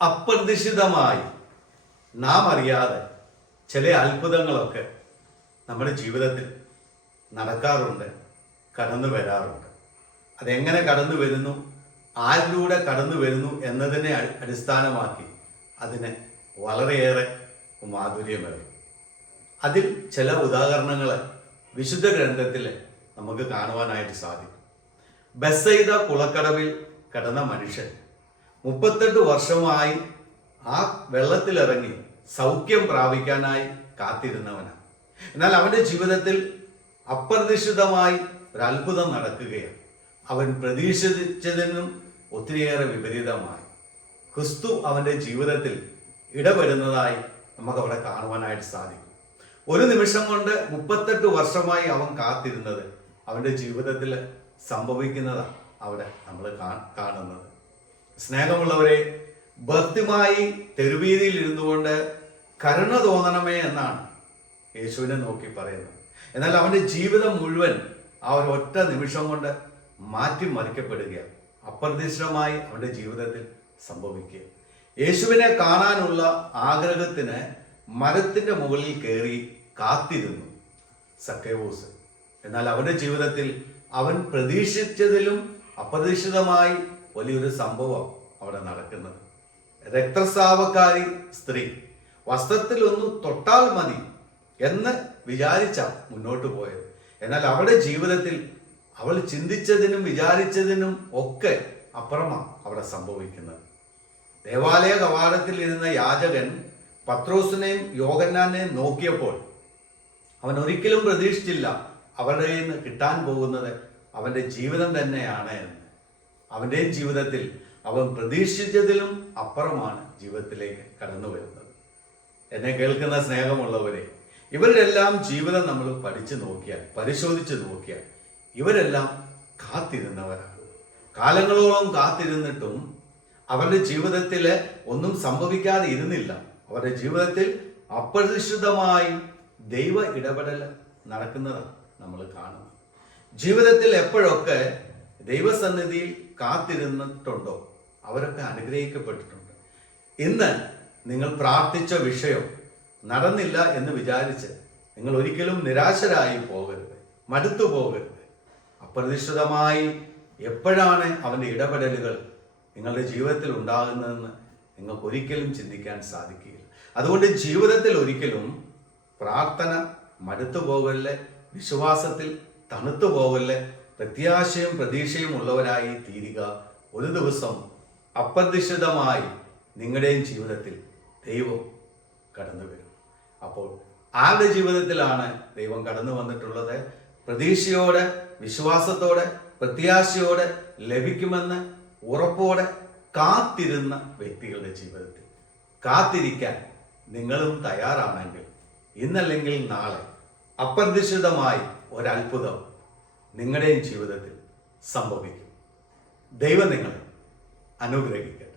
അപ്രതീക്ഷിതമായി നാം അറിയാതെ ചില അത്ഭുതങ്ങളൊക്കെ നമ്മുടെ ജീവിതത്തിൽ നടക്കാറുണ്ട്, കടന്നു വരാറുണ്ട്. അതെങ്ങനെ കടന്നു വരുന്നു, ആരിലൂടെ കടന്നു വരുന്നു എന്നതിനെ അടിസ്ഥാനമാക്കി അതിന് വളരെയേറെ മാധുര്യമേറും. അതിൽ ചില ഉദാഹരണങ്ങൾ വിശുദ്ധ ഗ്രന്ഥത്തിൽ നമുക്ക് കാണുവാനായിട്ട് സാധിക്കും. ബെത്സയിദ കുളക്കടവിൽ കിടന്ന മനുഷ്യൻ 38 വർഷമായി ആ വെള്ളത്തിലിറങ്ങി സൗഖ്യം പ്രാപിക്കാനായി കാത്തിരുന്നവനാണ്. എന്നാൽ അവൻ്റെ ജീവിതത്തിൽ അപ്രതീക്ഷിതമായി ഒരു അത്ഭുതം നടക്കുകയാണ്. അവൻ പ്രതീക്ഷിച്ചതിനും ഒത്തിരിയേറെ വിപരീതമായി ക്രിസ്തു അവൻ്റെ ജീവിതത്തിൽ ഇടപെടുന്നതായി നമുക്കവിടെ കാണുവാനായിട്ട് സാധിക്കും. ഒരു നിമിഷം കൊണ്ട് 38 വർഷമായി അവൻ കാത്തിരുന്നത് അവൻ്റെ ജീവിതത്തിൽ സംഭവിക്കുന്നതാണ് അവിടെ നമ്മൾ കാണുന്നത്. സ്നേഹമുള്ളവരെ, ഭക്തിമായി തെരുവീതിയിൽ ഇരുന്നു കൊണ്ട് കരുണ തോന്നണമേ എന്നാണ് യേശുവിനെ നോക്കി പറയുന്നത്. എന്നാൽ അവൻ്റെ ജീവിതം മുഴുവൻ ആ ഒരു ഒറ്റ നിമിഷം കൊണ്ട് മാറ്റിമറിക്കപ്പെടുകയാണ്. അപ്രതീക്ഷിതമായി അവൻ്റെ ജീവിതത്തിൽ സംഭവിക്കുക. യേശുവിനെ കാണാനുള്ള ആഗ്രഹത്തിന് മരത്തിൻ്റെ മുകളിൽ കയറി കാത്തിരുന്നു സക്കേവൂസ്. എന്നാൽ അവൻ്റെ ജീവിതത്തിൽ അവൻ പ്രതീക്ഷിച്ചതിലും അപ്രതീക്ഷിതമായി വലിയൊരു സംഭവം അവിടെ നടക്കുന്നത്. രക്തസ്രാവക്കാരി സ്ത്രീ വസ്ത്രത്തിൽ ഒന്ന് തൊട്ടാൽ മതി എന്ന് വിചാരിച്ച മുന്നോട്ട് പോയത്. എന്നാൽ അവളുടെ ജീവിതത്തിൽ അവൾ ചിന്തിച്ചതിനും വിചാരിച്ചതിനും ഒക്കെ അപ്പുറമാണ് അവിടെ സംഭവിക്കുന്നത്. ദേവാലയ കവാടത്തിൽ ഇരുന്ന യാചകൻ പത്രോസിനെയും യോഹന്നാനെയും നോക്കിയപ്പോൾ അവൻ ഒരിക്കലും പ്രതീക്ഷിച്ചില്ല അവരുടെ കയ്യിൽ നിന്ന് കിട്ടാൻ പോകുന്നത് അവൻ്റെ ജീവിതം തന്നെയാണ് എന്ന്. അവൻ്റെയും ജീവിതത്തിൽ അവൻ പ്രതീക്ഷിച്ചതിലും അപ്പുറമാണ് ജീവിതത്തിലേക്ക് കടന്നു വരുന്നത്. എന്നെ കേൾക്കുന്ന സ്നേഹമുള്ളവരെ, ഇവരുടെ എല്ലാം ജീവിതം നമ്മൾ പരിശോധിച്ച് നോക്കിയാൽ ഇവരെല്ലാം കാത്തിരുന്നവരാണ്. കാലങ്ങളോളം കാത്തിരുന്നിട്ടും അവരുടെ ജീവിതത്തിൽ ഒന്നും സംഭവിക്കാതെ ഇരുന്നില്ല. അവരുടെ ജീവിതത്തിൽ അപ്രതീക്ഷിതമായി ദൈവ ഇടപെടൽ നടക്കുന്നതാണ് നമ്മൾ കാണുന്നത്. ജീവിതത്തിൽ എപ്പോഴൊക്കെ ദൈവസന്നിധിയിൽ കാത്തിരുന്നിട്ടുണ്ടോ അവരൊക്കെ അനുഗ്രഹിക്കപ്പെട്ടിട്ടുണ്ട്. ഇന്ന് നിങ്ങൾ പ്രാർത്ഥിച്ച വിഷയം നടന്നില്ല എന്ന് വിചാരിച്ച് നിങ്ങൾ ഒരിക്കലും നിരാശരായി പോകരുത്, മടുത്തു പോകരുത്. അപ്രതീക്ഷിതമായി എപ്പോഴാണ് അവൻ്റെ ഇടപെടലുകൾ നിങ്ങളുടെ ജീവിതത്തിൽ ഉണ്ടാകുന്നതെന്ന് നിങ്ങൾക്ക് ഒരിക്കലും ചിന്തിക്കാൻ സാധിക്കുകയില്ല. അതുകൊണ്ട് ജീവിതത്തിൽ ഒരിക്കലും പ്രാർത്ഥന മടുത്തു പോകല്ലേ, വിശ്വാസത്തിൽ തണുത്തു പോകല്ലേ, പ്രത്യാശയും പ്രതീക്ഷയും ഉള്ളവരായി തീരുക. ഒരു ദിവസം അപ്രതീക്ഷിതമായി നിങ്ങളുടെയും ജീവിതത്തിൽ ദൈവം കടന്നു വരും. അപ്പോൾ ആരുടെ ജീവിതത്തിലാണ് ദൈവം കടന്നു വന്നിട്ടുള്ളത്? പ്രതീക്ഷയോടെ, വിശ്വാസത്തോടെ, പ്രത്യാശയോടെ ലഭിക്കുമെന്ന് ഉറപ്പോടെ കാത്തിരുന്ന വ്യക്തികളുടെ ജീവിതത്തിൽ. കാത്തിരിക്കാൻ നിങ്ങളും തയ്യാറാണെങ്കിൽ ഇന്നല്ലെങ്കിൽ നാളെ അപ്രതീക്ഷിതമായി ഒരത്ഭുതം നിങ്ങളുടെയും ജീവിതത്തിൽ സംഭവിക്കും. ദൈവം നിങ്ങളെ അനുഗ്രഹിക്കട്ടെ.